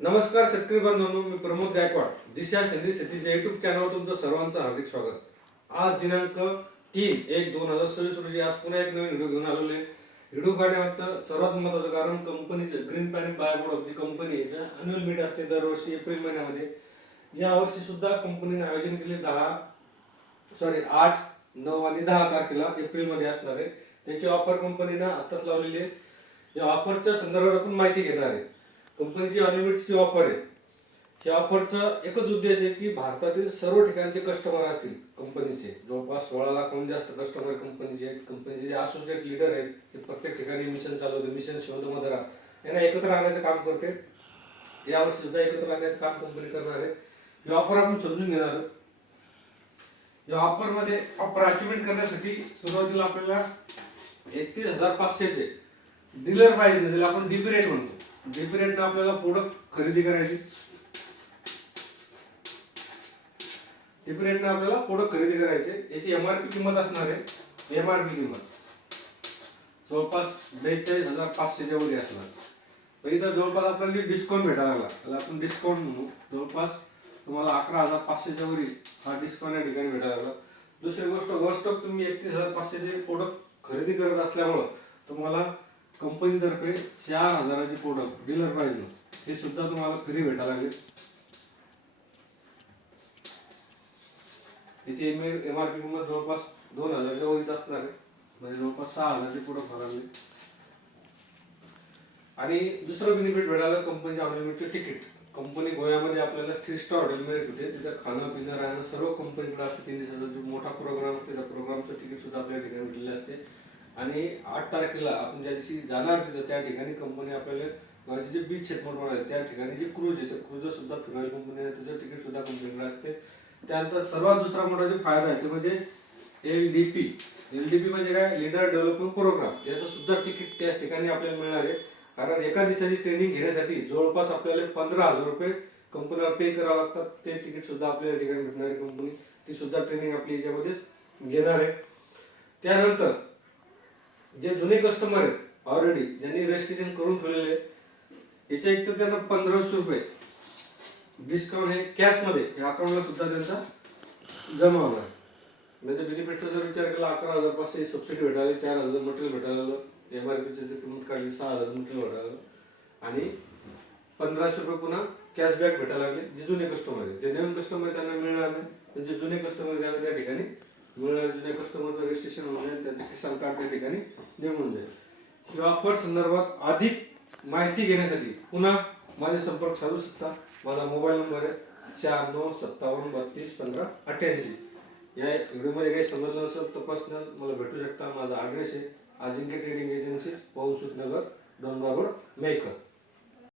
नमस्कार शेतकरी बांधवांनो, मी प्रमोद गायकवाड, दिशा सेंद्रिय शेतीच्या युट्यूब चॅनलवर तुमचं सर्वांचं हार्दिक स्वागत. आज दिनांक 3/1/2026 रोजी आज पुन्हा एक नवीन व्हिडिओ घेऊन आलेलो आहे. व्हिडिओ काढण्यामागचं सर्वात महत्त्वाचं कारण कंपनीचं ग्रीन प्लॅनेट बायोप्रोडक्ट, जी कंपनीचं अॅन्युअल मीट असते दरवर्षी एप्रिल महिन्यामध्ये. या वर्षी सुद्धा कंपनीने आयोजन केले 8, 9 आणि 10 तारखेला एप्रिलमध्ये असणार आहे. त्याची ऑफर कंपनीनं आत्ताच लावलेली आहे. या ऑफरच्या संदर्भात आपण माहिती घेणार आहे. कंपनीची अनलिमिटेडची ऑफर आहे. या ऑफरचा एकच उद्देश आहे की भारतातील सर्व ठिकाणचे कस्टमर असतील कंपनीचे, जवळपास 16 लाखाहून जास्त कस्टमर कंपनीचे आहेत. कंपनीचे जे असोसिएट लीडर आहेत ते प्रत्येक ठिकाणी मिशन चालवते, मिशन शोध मधरा यांना एकत्र आणण्याचं काम करते. यावर्षी सुद्धा एकत्र आणण्याचं काम कंपनी करणार आहे. ही ऑफर आपण समजून घेणार आहोत. या ऑफरमध्ये ऑफर अचिव्हमेंट करण्यासाठी सुरुवातीला आपल्याला 31,500चे डीलर प्राइस, ज्याला आपण डीपी रेट म्हणतो, डीपी रेटनं आपल्याला प्रोडक्ट खरेदी करायची. डीपी रेटनं आपल्याला प्रोडक्ट खरेदी करायचे. याची एमआरपी किंमत असणार आहे. एमआरपी किंमत जवळपास 42,500च्या वर असणार. पण इथं जवळपास आपल्याला डिस्काउंट भेटायला लागला, त्याला आपण डिस्काउंट म्हणू. जवळपास तुम्हाला 11,500च्या वरील हा डिस्काउंट या ठिकाणी भेटायला लागला. दुसरी गोष्ट, वर्स्टॉक तुम्ही 31,500चे प्रोडक्ट खरेदी करत असल्यामुळं तुम्हाला कंपनीतर्फे 4,000चे प्रोडक्ट डीलर प्राइस हे सुद्धा तुम्हाला फ्री भेटायला लागले. त्याची एमआरपी किंमत जवळपास 2,000च्या वरीच असणार आहे, म्हणजे जवळपास 6,000चे प्रोडक्ट भरावे. आणि दुसरं बेनिफिट भेटायला कंपनीच्या अनलिमिटेड तिकीट. कंपनी गोव्यामध्ये आपल्याला 3 स्टार हॉटेल मिळत होते. तिथं खाणं पिणं राहणं सर्व कंपनीकडे असते. 3 दिवसाचा जो मोठा प्रोग्राम असते त्या प्रोग्रामचं तिकीट सुद्धा आपल्या ठिकाणी भेटलेलं असते. आणि 8 तारखेला आपण ज्या दिवशी जाणार तिथं त्या ठिकाणी कंपनी आपल्याला गोव्याचे जे बीच आहेत मोठमोठे त्या ठिकाणी जे क्रूज आहे, क्रूज सुद्धा फिरायला कंपनी त्याचं तिकीट सुद्धा कंपनीकडे असते. त्यानंतर सर्वात दुसरा मोठा जो फायदा आहे ते म्हणजे LDP. LDP म्हणजे काय, लीडर डेव्हलपमेंट प्रोग्राम. याचं सुद्धा तिकीट त्याच ठिकाणी आपल्याला मिळणार आहे. कारण एका दिवसाची ट्रेनिंग घेण्यासाठी जवळपास आपल्याला 15,000 रुपये कंपनीला पे करावं लागतात. ते तिकीट सुद्धा आपल्याला ठिकाणी भेटणार आहे. कंपनी ती सुद्धा ट्रेनिंग आपली याच्यामध्येच घेणार आहे. त्यानंतर जे जुने कस्टमर आहेत ऑलरेडी, ज्यांनी रजिस्ट्रेशन करून ठेवलेले आहे, याच्या एक तर त्यांना 1,500 रुपये डिस्काउंट हे कॅशमध्ये या अकाउंटला सुद्धा त्यांचा जमा होणार. म्हणजे बेनिफिटचा जर विचार केला, 11,500 सबसिडी भेटायला, 4,000 मटेरियल भेटायला, एमआरपीची किंमत काढली 6,000 मटेरियल भेटायला आणि 1,500 रुपये पुन्हा कॅशबॅक भेटायला लागले. जे जुने कस्टमर आहेत, जे नवीन कस्टमर त्यांना मिळणार नाही, पण जे जुने कस्टमर त्यांना त्या ठिकाणी मिळणार. जुन्या कस्टमरचं रजिस्ट्रेशन होऊन जाईल, त्यांचे किसान कार्ड त्या ठिकाणी नेमून जाईल. ही ऑफर संदर्भात अधिक माहिती घेण्यासाठी पुन्हा माझे संपर्क साधू शकता. माझा मोबाईल नंबर आहे 9657321588. या व्हिडिओमध्ये काही समजलं नसेल तर पर्सनल मला भेटू शकता. माझा ॲड्रेस आहे अजिंक्य ट्रेडिंग एजन्सीज, पवन सूत नगर, डोंगरगड, मेहकर.